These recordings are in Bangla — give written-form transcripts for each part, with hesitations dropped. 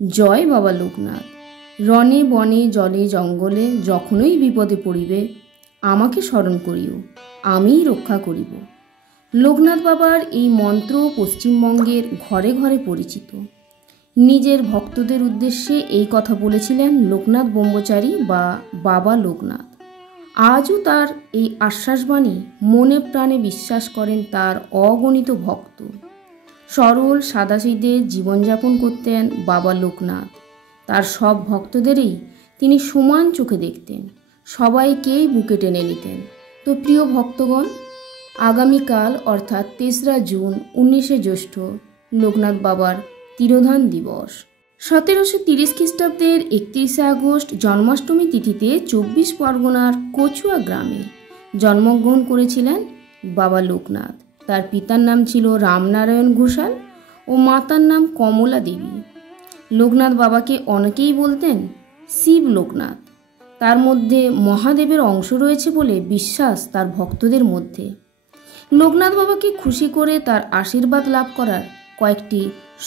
জয় বাবা লোকনাথ। রণে বনে জলে জঙ্গলে যখনই বিপদে পড়িবে আমাকে স্মরণ করিও, আমিই রক্ষা করিব। লোকনাথ বাবার এই মন্ত্র পশ্চিমবঙ্গের ঘরে ঘরে পরিচিত। নিজের ভক্তদের উদ্দেশ্যে এই কথা বলেছিলেন লোকনাথ ব্রহ্মচারী বা বাবা লোকনাথ। আজও তার এই আশ্বাসবাণী মনে প্রাণে বিশ্বাস করেন তার অগণিত ভক্ত। সরল সাদাসিধে জীবনযাপন করতেন বাবা লোকনাথ। তার সব ভক্তদেরই তিনি সমান চোখে দেখতেন, সবাইকেই বুকে টেনে নিতেন। তো প্রিয় ভক্তগণ, আগামীকাল অর্থাৎ ৩রা জুন ১৯শে জ্যৈষ্ঠ লোকনাথ বাবার তিরোধান দিবস। ১৭৩০ খ্রিস্টাব্দের ৩১শে আগস্ট জন্মাষ্টমী তিথিতে ২৪ পরগনার কচুয়া গ্রামে জন্মগ্রহণ করেছিলেন বাবা লোকনাথ। তার পিতার নাম ছিল রামনারায়ণ ঘোষাল ও মাতার নাম কমলা দেবী। লোকনাথ বাবাকে অনেকেই বলতেন শিব লোকনাথ। তার মধ্যে মহাদেবের অংশ রয়েছে বলে বিশ্বাস তার ভক্তদের মধ্যে। লোকনাথ বাবাকে খুশি করে তার আশীর্বাদ লাভ করার কয়েকটি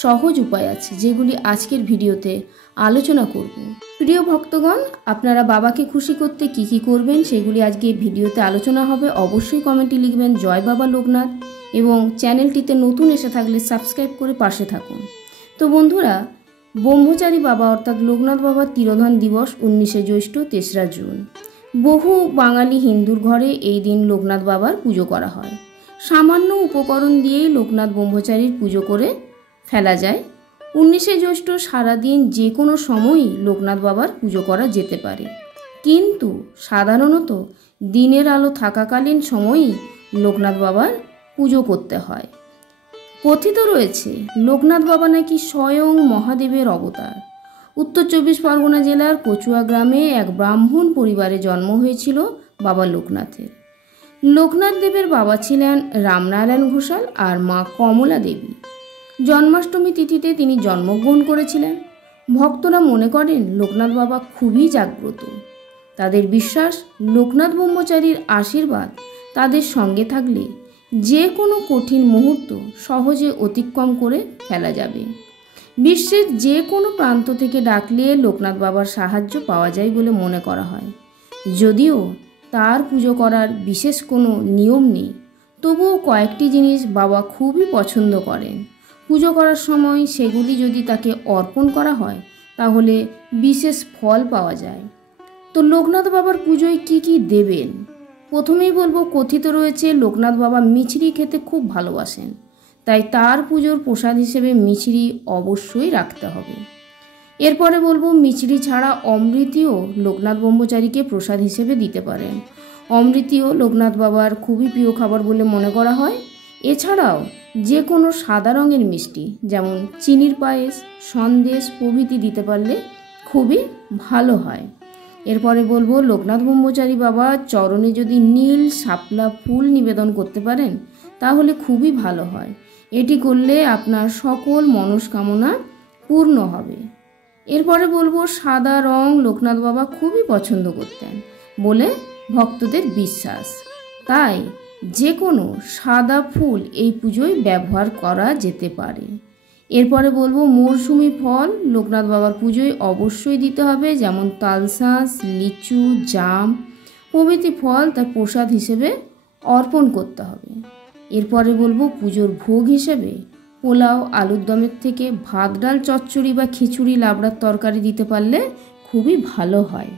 সহজ উপায় আছে, যেগুলি আজকের ভিডিওতে আলোচনা করব। প্রিয় ভক্তগণ, আপনারা বাবাকে খুশি করতে কি কি করবেন সেগুলি আজকে ভিডিওতে আলোচনা হবে। অবশ্যই কমেন্টে লিখবেন জয় বাবা লোকনাথ এবং চ্যানেলটিতে নতুন এসে থাকলে সাবস্ক্রাইব করে পাশে থাকুন। তো বন্ধুরা, ব্রহ্মচারী বাবা অর্থাৎ লোকনাথ বাবার তিরোধান দিবস ১৯শে জ্যৈষ্ঠ ৩রা জুন। বহু বাঙালি হিন্দুর ঘরে এই দিন লোকনাথ বাবার পুজো করা হয়। সামান্য উপকরণ দিয়েই লোকনাথ ব্রহ্মচারীর পুজো করে ফেলা যায়। ১৯শে জ্যৈষ্ঠ সারাদিন যে কোনো সময়ই লোকনাথ বাবার পুজো করা যেতে পারে, কিন্তু সাধারণত দিনের আলো থাকাকালীন সময়ই লোকনাথ বাবার পুজো করতে হয়। কথিত রয়েছে লোকনাথ বাবা নাকি স্বয়ং মহাদেবের অবতার। উত্তর ২৪ পরগনা জেলার কচুয়া গ্রামে এক ব্রাহ্মণ পরিবারে জন্ম হয়েছিল বাবা লোকনাথের। লোকনাথ দেবের বাবা ছিলেন রামনারায়ণ ঘোষাল আর মা কমলা দেবী। জন্মাষ্টমী তিথিতে তিনি জন্মগ্রহণ করেছিলেন। ভক্তরা মনে করেন লোকনাথ বাবা খুবই জাগ্রত। তাদের বিশ্বাস লোকনাথ ব্রহ্মচারীর আশীর্বাদ তাদের সঙ্গে থাকলে যে কোনো কঠিন মুহূর্ত সহজে অতিক্রম করে ফেলা যাবে। বিশ্বের যে কোনো প্রান্ত থেকে ডাকলে লোকনাথ বাবার সাহায্য পাওয়া যায় বলে মনে করা হয়। যদিও তার পুজো করার বিশেষ কোনো নিয়ম নেই, তবুও কয়েকটি জিনিস বাবা খুবই পছন্দ করেন। পুজো করার সময় সেগুলি যদি তাকে অর্পণ করা হয় তাহলে বিশেষ ফল পাওয়া যায়। তো লোকনাথ বাবার পুজোয় কি কি দেবেন? প্রথমেই বলবো, কথিত রয়েছে লোকনাথ বাবা মিছরি খেতে খুব ভালোবাসেন, তাই তার পুজোর প্রসাদ হিসেবে মিছরি অবশ্যই রাখতে হবে। এরপরে বলবো, মিছরি ছাড়া অমৃতিও লোকনাথ ব্রহ্মচারীকে প্রসাদ হিসেবে দিতে পারেন। অমৃতিও লোকনাথ বাবার খুবই প্রিয় খাবার বলে মনে করা হয়। এছাড়াও যে কোনো সাদা রঙের মিষ্টি যেমন চিনির পায়েস, সন্দেশ প্রভৃতি দিতে পারলে খুবই ভালো হয়। এরপরে বলবো, লোকনাথ ব্রহ্মচারী বাবা চরণে যদি নীল শাপলা ফুল নিবেদন করতে পারেন তাহলে খুবই ভালো হয়। এটি করলে আপনার সকল মনস্কামনা পূর্ণ হবে। এরপরে বলবো, সাদা রং লোকনাথ বাবা খুবই পছন্দ করতেন বলে ভক্তদের বিশ্বাস, তাই যে কোনো সাদা ফুল এই পুজোয় ব্যবহার করা যেতে পারে। এরপরে বলবো, মরশুমি ফল লোকনাথ বাবার পুজোয় অবশ্যই দিতে হবে, যেমন তালশাঁস, লিচু, জাম প্রভৃতি ফল তার প্রসাদ হিসেবে অর্পণ করতে হবে। এরপরে বলবো, পুজোর ভোগ হিসেবে পোলাও, আলুর দমের থেকে ভাত, ডাল, চচ্চড়ি বা খিচুড়ি, লাবড়ার তরকারি দিতে পারলে খুবই ভালো হয়।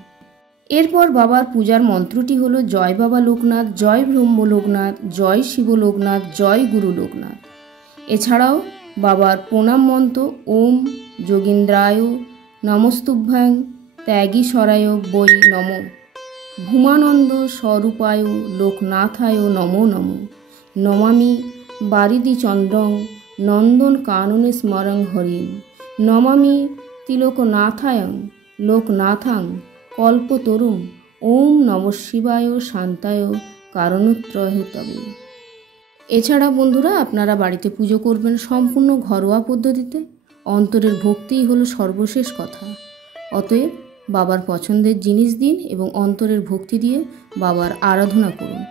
এরপর বাবার পূজার মন্ত্রটি হলো জয় বাবা লোকনাথ, জয় ব্রহ্ম লোকনাথ, জয় শিব লোকনাথ, জয় গুরু লোকনাথ। এছাড়াও বাবার প্রণাম মন্ত্র ওম যোগীন্দ্রায় নমস্তুভ্যাং ত্যাগীশ্বরায় বৈ নম, ভূমানন্দ স্বরূপায় লোকনাথায় নমো নম, নমামি বারিদি চন্দ্রং নন্দন কাননে স্মরং হরিণ, নমামি তিলকনাথায়ং লোকনাথাং কল্পতরুম, ওম নম শিবায় শান্তায় কারণত্রয় তবে। এছাড়া বন্ধুরা, আপনারা বাড়িতে পুজো করবেন সম্পূর্ণ ঘরোয়া পদ্ধতিতে। অন্তরের ভক্তিই হলো সর্বশেষ কথা। অতএব বাবার পছন্দের জিনিস দিন এবং অন্তরের ভক্তি দিয়ে বাবার আরাধনা করুন।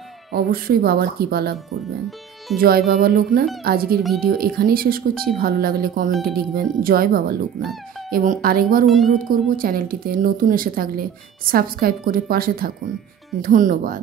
অবশ্যই বাবার কৃপা লাভ করবেন। জয় বাবা লোকনাথ। আজকের ভিডিও এখানেই শেষ করছি। ভালো লাগলে কমেন্টে লিখবেন জয় বাবা লোকনাথ। এবং আরেকবার অনুরোধ করব, চ্যানেলটিতে নতুন এসে থাকলে সাবস্ক্রাইব করে পাশে থাকুন। ধন্যবাদ।